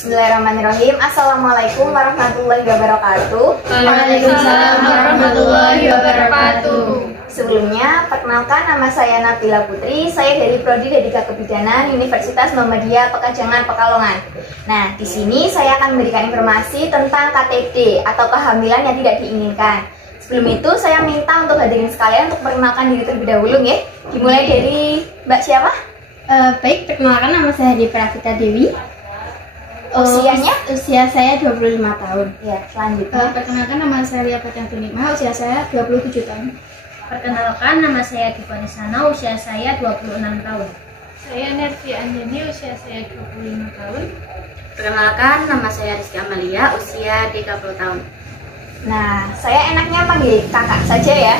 Bismillahirrahmanirrahim. Assalamualaikum warahmatullahi wabarakatuh. Waalaikumsalam warahmatullahi wabarakatuh. Sebelumnya, perkenalkan nama saya Nabila Putri. Saya dari Prodi Dedika Kebidanan Universitas Muhammadiyah Pekajangan Pekalongan. Nah, di sini saya akan memberikan informasi tentang KTD atau kehamilan yang tidak diinginkan. Sebelum itu, saya minta untuk hadirin sekalian untuk perkenalkan diri terlebih dahulu, ya. Dimulai dari Mbak siapa? Baik, perkenalkan nama saya Pravita Dewi. Usianya? Usia saya 25 tahun. Ya, selanjutnya. Perkenalkan nama saya Lia Patyangtunima, usia saya 27 tahun. Perkenalkan nama saya Tiffany Sana, usia saya 26 tahun. Saya Nervi Anjani, usia saya 25 tahun. Perkenalkan nama saya Rizky Amalia, usia 30 tahun. Nah, saya enaknya panggil kakak saja ya.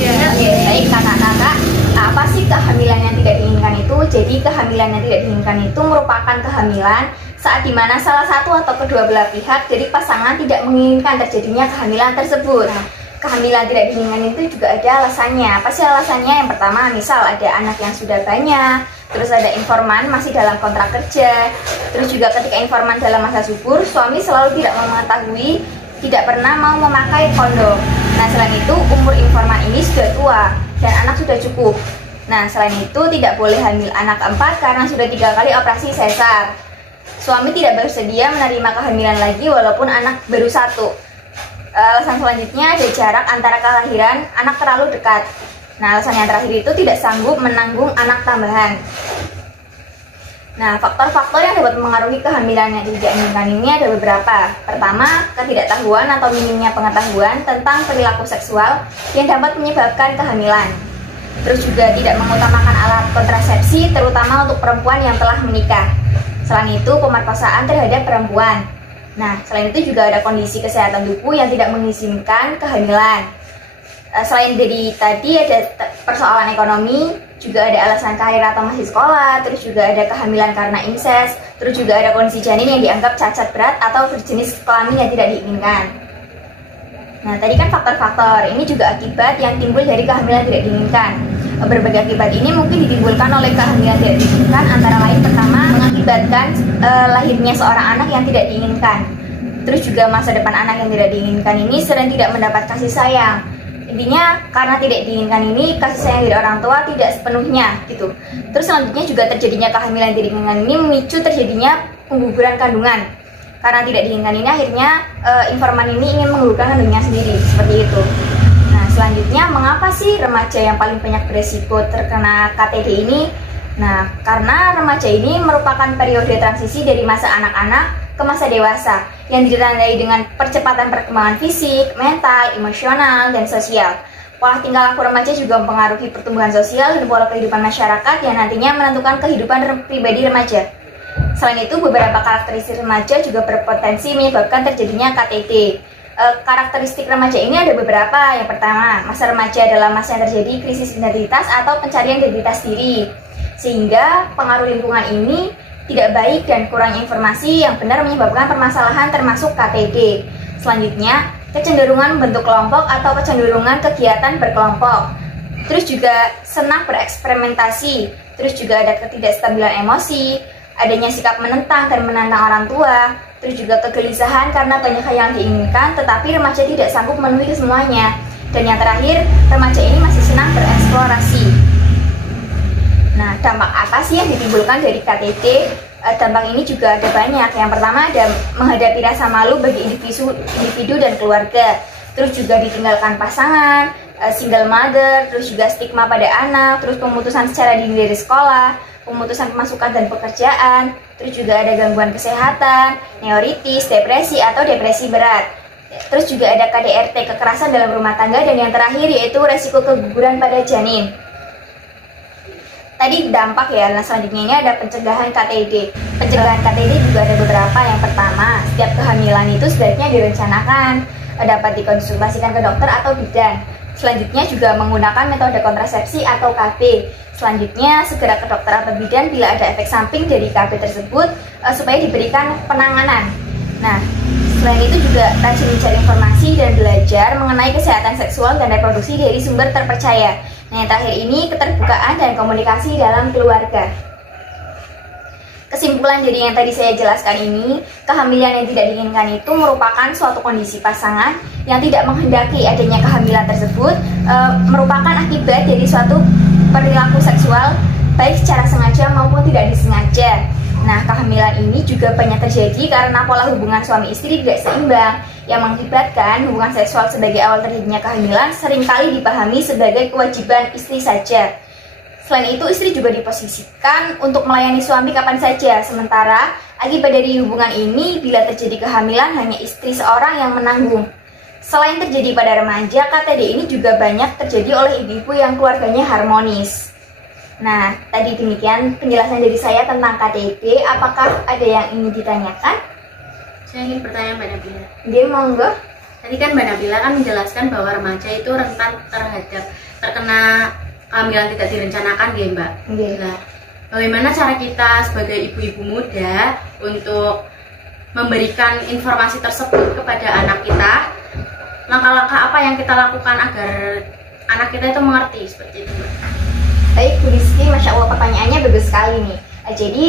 Ya. Oke, baik kakak-kakak. Apa sih kehamilan yang tidak diinginkan itu? Jadi kehamilan yang tidak diinginkan itu merupakan kehamilan saat dimana salah satu atau kedua belah pihak dari pasangan tidak menginginkan terjadinya kehamilan tersebut. Nah, kehamilan tidak diinginkan itu juga ada alasannya. Apa sih alasannya? Yang pertama, misal ada anak yang sudah banyak, terus ada informan masih dalam kontrak kerja, terus juga ketika informan dalam masa subur, suami selalu tidak mengetahui, tidak pernah mau memakai kondom. Nah, selain itu umur informan ini sudah tua dan anak sudah cukup. Nah, selain itu tidak boleh hamil anak keempat karena sudah 3 kali operasi sesar. Suami tidak bersedia menerima kehamilan lagi walaupun anak baru 1. Alasan selanjutnya ada jarak antara kelahiran anak terlalu dekat. Nah, alasan yang terakhir itu tidak sanggup menanggung anak tambahan. Nah, faktor-faktor yang dapat mengaruhi kehamilan yang tidak diinginkan ini ada beberapa. Pertama, ketidaktahuan atau minimnya pengetahuan tentang perilaku seksual yang dapat menyebabkan kehamilan. Terus juga tidak mengutamakan alat kontrasepsi, terutama untuk perempuan yang telah menikah. Selain itu, pemerkosaan terhadap perempuan. Nah, selain itu juga ada kondisi kesehatan tubuh yang tidak mengizinkan kehamilan. Selain dari tadi ada persoalan ekonomi, juga ada alasan karir atau masih sekolah, terus juga ada kehamilan karena incest, terus juga ada kondisi janin yang dianggap cacat berat atau berjenis kelamin yang tidak diinginkan. Nah, tadi kan faktor-faktor, ini juga akibat yang timbul dari kehamilan tidak diinginkan. Berbagai akibat ini mungkin ditimbulkan oleh kehamilan tidak diinginkan, antara lain pertama mengakibatkan lahirnya seorang anak yang tidak diinginkan. Terus juga masa depan anak yang tidak diinginkan ini sering tidak mendapat kasih sayang. Intinya karena tidak diinginkan ini kasih sayang dari orang tua tidak sepenuhnya gitu. Terus selanjutnya juga terjadinya kehamilan tidak diinginkan ini memicu terjadinya pengguguran kandungan. Karena tidak diinginkan ini akhirnya informan ini ingin menggugurkan kandungnya sendiri, seperti itu. Nah, selanjutnya mengapa sih remaja yang paling banyak beresiko terkena KTD ini? Nah, karena remaja ini merupakan periode transisi dari masa anak-anak ke masa dewasa yang ditandai dengan percepatan perkembangan fisik, mental, emosional, dan sosial. Pola tingkah laku remaja juga mempengaruhi pertumbuhan sosial dan pola kehidupan masyarakat yang nantinya menentukan kehidupan pribadi remaja. Selain itu, beberapa karakteristik remaja juga berpotensi menyebabkan terjadinya KTD. Karakteristik remaja ini ada beberapa. Yang pertama, masa remaja adalah masa yang terjadi krisis identitas atau pencarian identitas diri, sehingga pengaruh lingkungan ini tidak baik dan kurangnya informasi yang benar menyebabkan permasalahan termasuk KTD. Selanjutnya, kecenderungan membentuk kelompok atau kecenderungan kegiatan berkelompok. Terus juga senang bereksperimentasi. Terus juga ada ketidakstabilan emosi, adanya sikap menentang dan menantang orang tua. Terus juga kegelisahan karena banyak hal yang diinginkan tetapi remaja tidak sanggup memenuhi semuanya. Dan yang terakhir, remaja ini masih senang bereksplorasi. Nah, dampak apa sih yang ditimbulkan dari KTD? Dampak ini juga ada banyak. Yang pertama ada menghadapi rasa malu bagi individu dan keluarga. Terus juga ditinggalkan pasangan, single mother, terus juga stigma pada anak, terus pemutusan secara dini dari sekolah, pemutusan pemasukan dan pekerjaan, terus juga ada gangguan kesehatan, neuritis, depresi atau depresi berat. Terus juga ada KDRT, kekerasan dalam rumah tangga, dan yang terakhir yaitu resiko keguguran pada janin. Tadi dampak ya, nah selanjutnya ini ada pencegahan KTD. Pencegahan KTD juga ada beberapa. Yang pertama, setiap kehamilan itu sebaiknya direncanakan, dapat dikonsultasikan ke dokter atau bidan. Selanjutnya juga menggunakan metode kontrasepsi atau KB. Selanjutnya segera ke dokter atau bidan bila ada efek samping dari KB tersebut supaya diberikan penanganan. Nah, selain itu juga rajin mencari informasi dan belajar mengenai kesehatan seksual dan reproduksi dari sumber terpercaya. Nah, yang terakhir ini keterbukaan dan komunikasi dalam keluarga. Kesimpulan dari yang tadi saya jelaskan ini, kehamilan yang tidak diinginkan itu merupakan suatu kondisi pasangan yang tidak menghendaki adanya kehamilan tersebut, merupakan akibat dari suatu perilaku seksual baik secara sengaja maupun tidak disengaja. Nah, kehamilan ini juga banyak terjadi karena pola hubungan suami istri tidak seimbang yang mengakibatkan hubungan seksual sebagai awal terjadinya kehamilan seringkali dipahami sebagai kewajiban istri saja. Selain itu, istri juga diposisikan untuk melayani suami kapan saja, sementara akibat dari hubungan ini bila terjadi kehamilan hanya istri seorang yang menanggung. Selain terjadi pada remaja, KTD ini juga banyak terjadi oleh ibu-ibu yang keluarganya harmonis. Nah, tadi demikian penjelasan dari saya tentang KTD. Apakah ada yang ingin ditanyakan? Saya ingin bertanya Mbak Nabila. Dia monggo. Tadi kan Mbak Nabila kan menjelaskan bahwa remaja itu rentan terhadap terkena kehamilan tidak direncanakan, ya Mbak. Nah, bagaimana cara kita sebagai ibu-ibu muda untuk memberikan informasi tersebut kepada anak kita? Langkah-langkah apa yang kita lakukan agar anak kita itu mengerti seperti itu, Mbak? Baik, Bu Rizky, Masya Allah pertanyaannya bagus sekali nih. Jadi,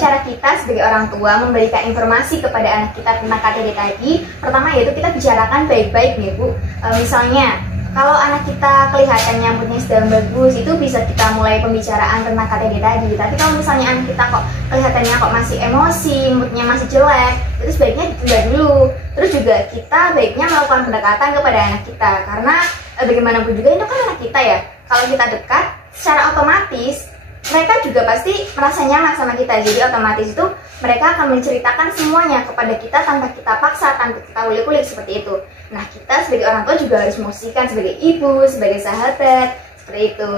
cara kita sebagai orang tua memberikan informasi kepada anak kita tentang KTD tadi, pertama yaitu kita bicarakan baik-baik nih Bu. Misalnya, kalau anak kita kelihatan nyambutnya sedang bagus, itu bisa kita mulai pembicaraan tentang KTD tadi. Tapi kalau misalnya anak kita kok kelihatannya kok masih emosi, moodnya masih jelek, itu sebaiknya ditunda dulu. Terus juga kita baiknya melakukan pendekatan kepada anak kita, karena bagaimanapun juga itu kan anak kita ya. Kalau kita dekat, secara otomatis mereka juga pasti merasa nyaman sama kita. Jadi otomatis itu mereka akan menceritakan semuanya kepada kita tanpa kita paksa, tanpa kita ulik-ulik seperti itu. Nah, kita sebagai orang tua juga harus memposisikan sebagai ibu, sebagai sahabat, seperti itu.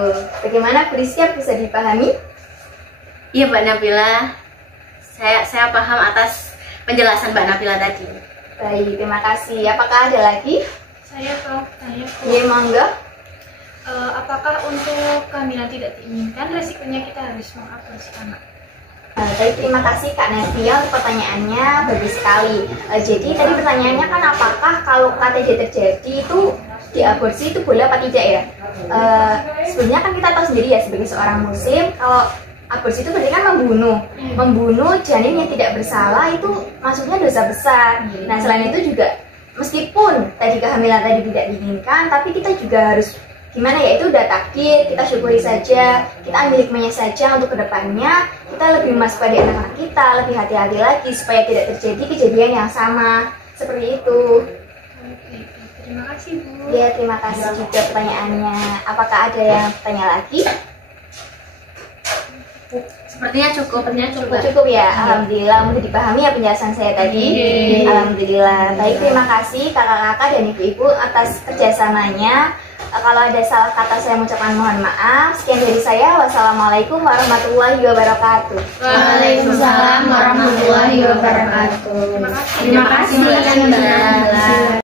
Bagaimana Bu Rizky, bisa dipahami? Iya Mbak Nabila, saya paham atas penjelasan Mbak Nabila tadi. Baik, terima kasih. Apakah ada lagi? Saya mau tanya, Bu. Iya, monggo. Apakah untuk kehamilan tidak diinginkan resikonya kita harus mengaborsi anak? Baik, terima kasih Kak Nevia untuk pertanyaannya, bagus sekali. Jadi tadi pertanyaannya kan apakah kalau KTD terjadi itu diaborsi itu boleh apa tidak ya? Sebenarnya kan kita tahu sendiri ya sebagai seorang muslim, kalau aborsi itu berarti kan membunuh janin yang tidak bersalah, itu maksudnya dosa besar. Nah, selain itu juga meskipun tadi kehamilan tadi tidak diinginkan, tapi kita juga harus gimana ya, itu udah takdir, kita syukuri saja, kita ambil hikmahnya saja untuk kedepannya kita lebih waspada anak-anak kita, lebih hati-hati lagi supaya tidak terjadi kejadian yang sama seperti itu. Oke, terima kasih Bu. Ya, terima kasih juga pertanyaannya. Apakah ada yang bertanya lagi? Sepertinya cukup. Cukup ya, alhamdulillah mudah dipahami ya penjelasan saya tadi. Alhamdulillah. Baik, terima kasih kakak-kakak dan ibu-ibu atas kerjasamanya. Kalau ada salah kata saya mengucapkan mohon maaf. Sekian dari saya. Wassalamualaikum warahmatullahi wabarakatuh. Waalaikumsalam warahmatullahi wabarakatuh. Terima kasih. Terima kasih Mbak Nabila.